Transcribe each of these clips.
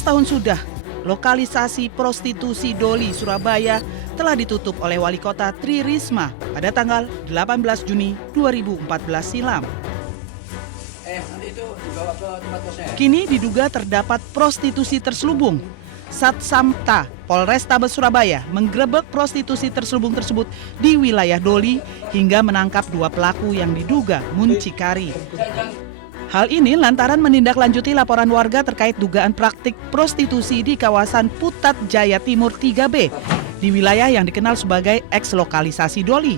tahun sudah, lokalisasi prostitusi Doli Surabaya telah ditutup oleh Wali Kota Tri Risma pada tanggal 18 Juni 2014 silam. Kini diduga terdapat prostitusi terselubung. Satsamta Polrestabes Surabaya menggerebek prostitusi terselubung tersebut di wilayah Doli hingga menangkap 2 pelaku yang diduga muncikari. Hal ini lantaran menindaklanjuti laporan warga terkait dugaan praktik prostitusi di kawasan Putat Jaya Timur 3B di wilayah yang dikenal sebagai eks-lokalisasi Doli.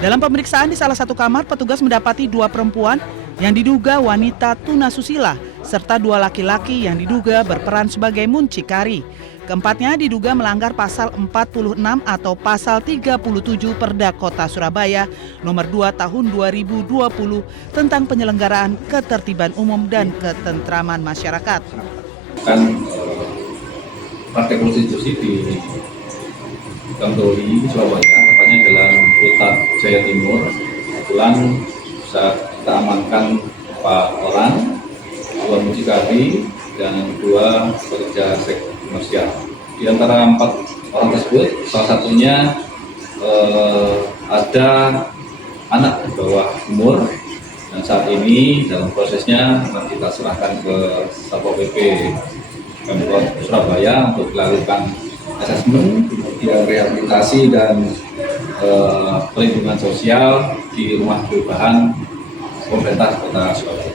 Dalam pemeriksaan di salah satu kamar, petugas mendapati 2 perempuan yang diduga wanita tunasusila serta 2 laki-laki yang diduga berperan sebagai muncikari. Keempatnya diduga melanggar pasal 46 atau pasal 37 Perda Kota Surabaya nomor 2 tahun 2020 tentang penyelenggaraan ketertiban umum dan ketentraman masyarakat. Kan praktek prostitusi di Doli Surabaya, tepatnya Jalan Putat Jaya Timur. Kebetulan bisa kita amankan 4 orang, 2 mucikari dan 2 pekerja seks komersial. Di antara 4 orang tersebut, salah satunya ada anak di bawah umur, dan saat ini dalam prosesnya kita serahkan ke Satpol PP Pemkot Surabaya untuk dilakukan asesmen, kemudian rehabilitasi dan perlindungan sosial di rumah perubahan pemerintah Kota Surabaya.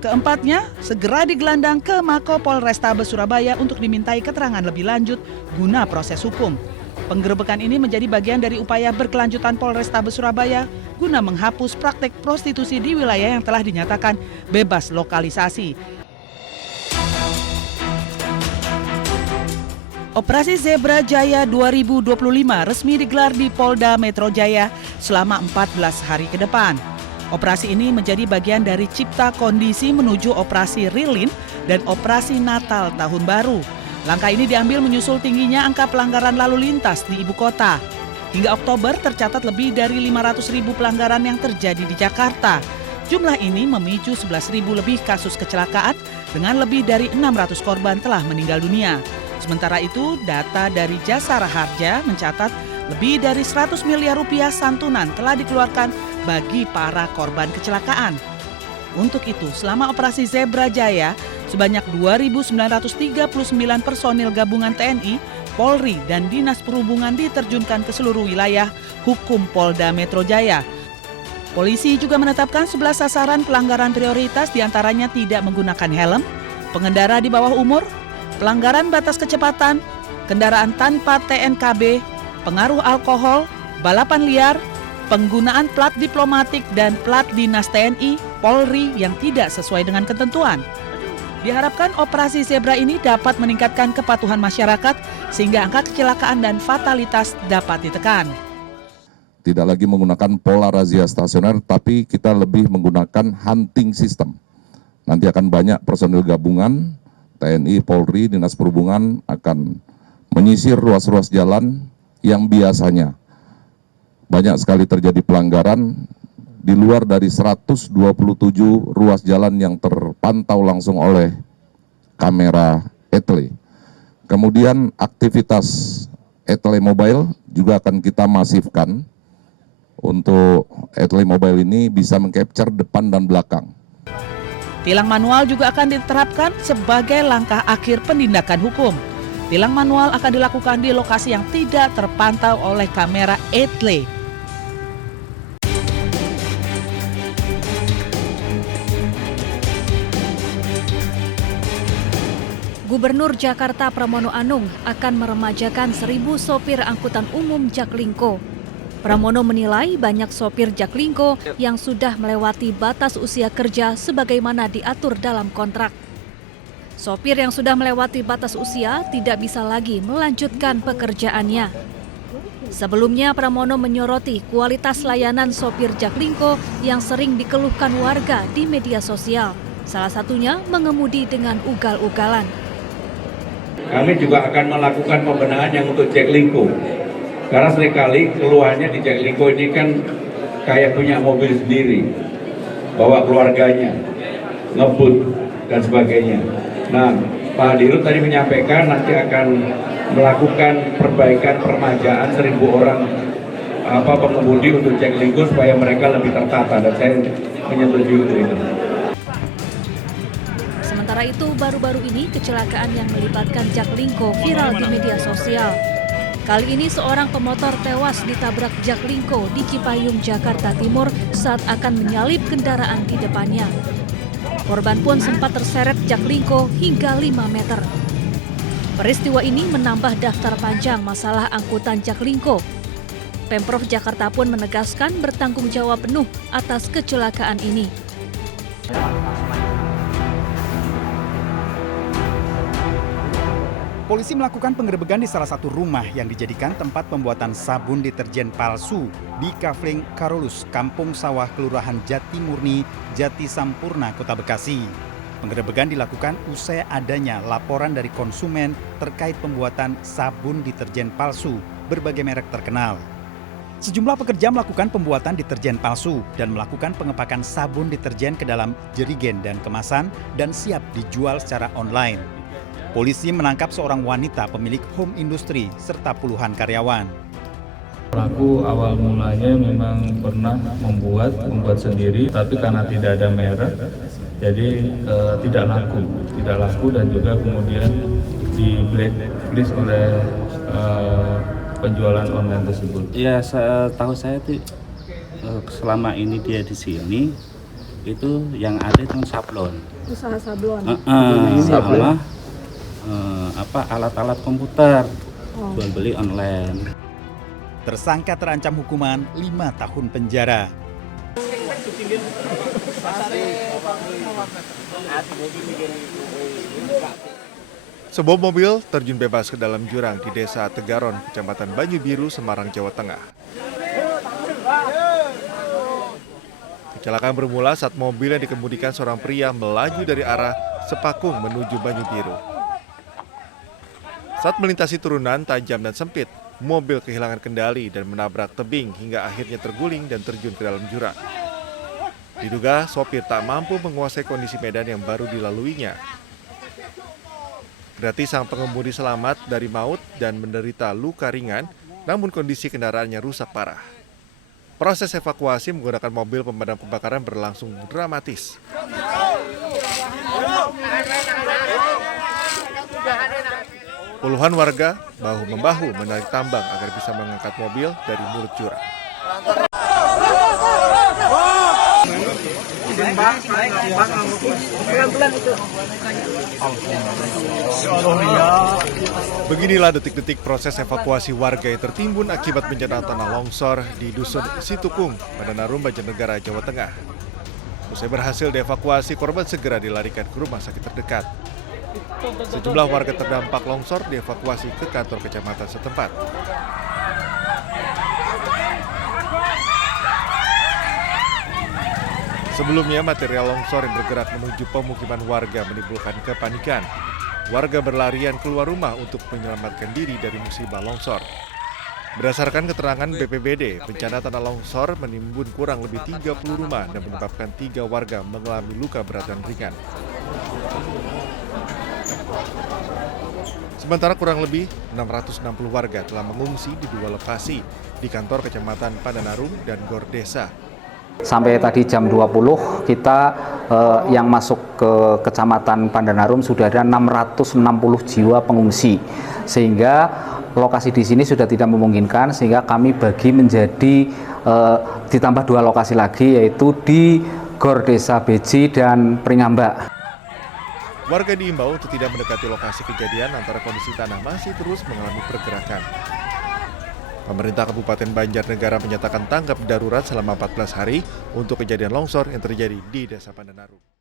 Keempatnya segera digelandang ke Mako Polrestabes Surabaya untuk dimintai keterangan lebih lanjut guna proses hukum. Penggerebekan ini menjadi bagian dari upaya berkelanjutan Polrestabes Surabaya guna menghapus praktek prostitusi di wilayah yang telah dinyatakan bebas lokalisasi. Operasi Zebra Jaya 2025 resmi digelar di Polda Metro Jaya selama 14 hari ke depan. Operasi ini menjadi bagian dari Cipta Kondisi menuju Operasi Rilin dan Operasi Natal Tahun Baru. Langkah ini diambil menyusul tingginya angka pelanggaran lalu lintas di ibu kota. Hingga Oktober tercatat lebih dari 500.000 pelanggaran yang terjadi di Jakarta. Jumlah ini memicu 11.000 lebih kasus kecelakaan dengan lebih dari 600 korban telah meninggal dunia. Sementara itu, data dari Jasara Harja mencatat lebih dari 100 miliar rupiah santunan telah dikeluarkan bagi para korban kecelakaan. Untuk itu, selama operasi Zebra Jaya, sebanyak 2.939 personil gabungan TNI, Polri, dan Dinas Perhubungan diterjunkan ke seluruh wilayah hukum Polda Metro Jaya. Polisi juga menetapkan 11 sasaran pelanggaran prioritas, diantaranya tidak menggunakan helm, pengendara di bawah umur, pelanggaran batas kecepatan, kendaraan tanpa TNKB, pengaruh alkohol, balapan liar, penggunaan plat diplomatik dan plat dinas TNI, Polri yang tidak sesuai dengan ketentuan. Diharapkan operasi Zebra ini dapat meningkatkan kepatuhan masyarakat sehingga angka kecelakaan dan fatalitas dapat ditekan. Tidak lagi menggunakan pola razia stasioner, tapi kita lebih menggunakan hunting system. Nanti akan banyak personil gabungan, TNI, Polri, Dinas Perhubungan akan menyisir ruas-ruas jalan yang biasanya banyak sekali terjadi pelanggaran di luar dari 127 ruas jalan yang terpantau langsung oleh kamera etle. Kemudian aktivitas etle mobile juga akan kita masifkan. Untuk etle mobile ini bisa mengcapture depan dan belakang. Tilang manual juga akan diterapkan sebagai langkah akhir penindakan hukum. Tilang manual akan dilakukan di lokasi yang tidak terpantau oleh kamera etle. Gubernur Jakarta Pramono Anung akan meremajakan 1.000 sopir angkutan umum Jaklingko. Pramono menilai banyak sopir Jaklingko yang sudah melewati batas usia kerja sebagaimana diatur dalam kontrak. Sopir yang sudah melewati batas usia tidak bisa lagi melanjutkan pekerjaannya. Sebelumnya Pramono menyoroti kualitas layanan sopir Jaklingko yang sering dikeluhkan warga di media sosial. Salah satunya mengemudi dengan ugal-ugalan. Kami juga akan melakukan pembenahan yang untuk Jaklingko. Karena seringkali keluhannya di Jaklingko ini kan kayak punya mobil sendiri, bawa keluarganya, ngebut dan sebagainya. Nah, Pak Dirut tadi menyampaikan nanti akan melakukan perbaikan permajaan 1.000 orang pengemudi untuk Jaklingko supaya mereka lebih tertata, dan saya menyetujui itu. Sementara itu, baru-baru ini kecelakaan yang melibatkan Jaklingko viral di media sosial. Kali ini seorang pemotor tewas ditabrak Jaklingko di Cipayung, Jakarta Timur saat akan menyalip kendaraan di depannya. Korban pun sempat terseret Jaklingko hingga 5 meter. Peristiwa ini menambah daftar panjang masalah angkutan Jaklingko. Pemprov Jakarta pun menegaskan bertanggung jawab penuh atas kecelakaan ini. Polisi melakukan penggerebekan di salah satu rumah yang dijadikan tempat pembuatan sabun deterjen palsu di Kafling Karolus, Kampung Sawah, Kelurahan Jati Murni, Jati Sampurna, Kota Bekasi. Penggerebekan dilakukan usai adanya laporan dari konsumen terkait pembuatan sabun deterjen palsu berbagai merek terkenal. Sejumlah pekerja melakukan pembuatan deterjen palsu dan melakukan pengepakan sabun deterjen ke dalam jerigen dan kemasan dan siap dijual secara online. Polisi menangkap seorang wanita pemilik home industry serta puluhan karyawan. Pelaku awal mulanya memang pernah membuat sendiri, tapi karena tidak ada merek, jadi tidak laku dan juga kemudian di blacklist oleh penjualan online tersebut. Ya, setahu saya itu selama ini dia di sini itu yang ada cuma sablon. Usaha sablon. Sama alat-alat komputer, jual beli online. Tersangka terancam hukuman 5 tahun penjara. Sebuah mobil terjun bebas ke dalam jurang di Desa Tegaron, Kecamatan Banyubiru, Semarang, Jawa Tengah. Kecelakaan bermula saat mobil yang dikemudikan seorang pria melaju dari arah Sepakung menuju Banyubiru. Saat melintasi turunan tajam dan sempit, mobil kehilangan kendali dan menabrak tebing hingga akhirnya terguling dan terjun ke dalam jurang. Diduga sopir tak mampu menguasai kondisi medan yang baru dilaluinya. Kendati sang pengemudi selamat dari maut dan menderita luka ringan, namun kondisi kendaraannya rusak parah. Proses evakuasi menggunakan mobil pemadam kebakaran berlangsung dramatis. Puluhan warga bahu-membahu menarik tambang agar bisa mengangkat mobil dari mulut jurang. Beginilah detik-detik proses evakuasi warga yang tertimbun akibat bencana tanah longsor di Dusun Situkung, Padanarum, Banjarnegara, Jawa Tengah. Usai berhasil dievakuasi, korban segera dilarikan ke rumah sakit terdekat. Sejumlah warga terdampak longsor dievakuasi ke kantor kecamatan setempat. Sebelumnya, material longsor yang bergerak menuju pemukiman warga menimbulkan kepanikan. Warga berlarian keluar rumah untuk menyelamatkan diri dari musibah longsor. Berdasarkan keterangan BPBD, bencana tanah longsor menimbun kurang lebih 30 rumah dan menyebabkan 3 warga mengalami luka berat dan ringan. Sementara kurang lebih 660 warga telah mengungsi di 2 lokasi, di kantor Kecamatan Padanarum dan Gor Desa. Sampai tadi jam 20 kita yang masuk ke Kecamatan Padanarum sudah ada 660 jiwa pengungsi, sehingga lokasi di sini sudah tidak memungkinkan, sehingga kami bagi menjadi ditambah 2 lokasi lagi, yaitu di Gor Desa Beji dan Pringambak. Warga diimbau untuk tidak mendekati lokasi kejadian antara kondisi tanah masih terus mengalami pergerakan. Pemerintah Kabupaten Banjarnegara menyatakan tanggap darurat selama 14 hari untuk kejadian longsor yang terjadi di Desa Padanarum.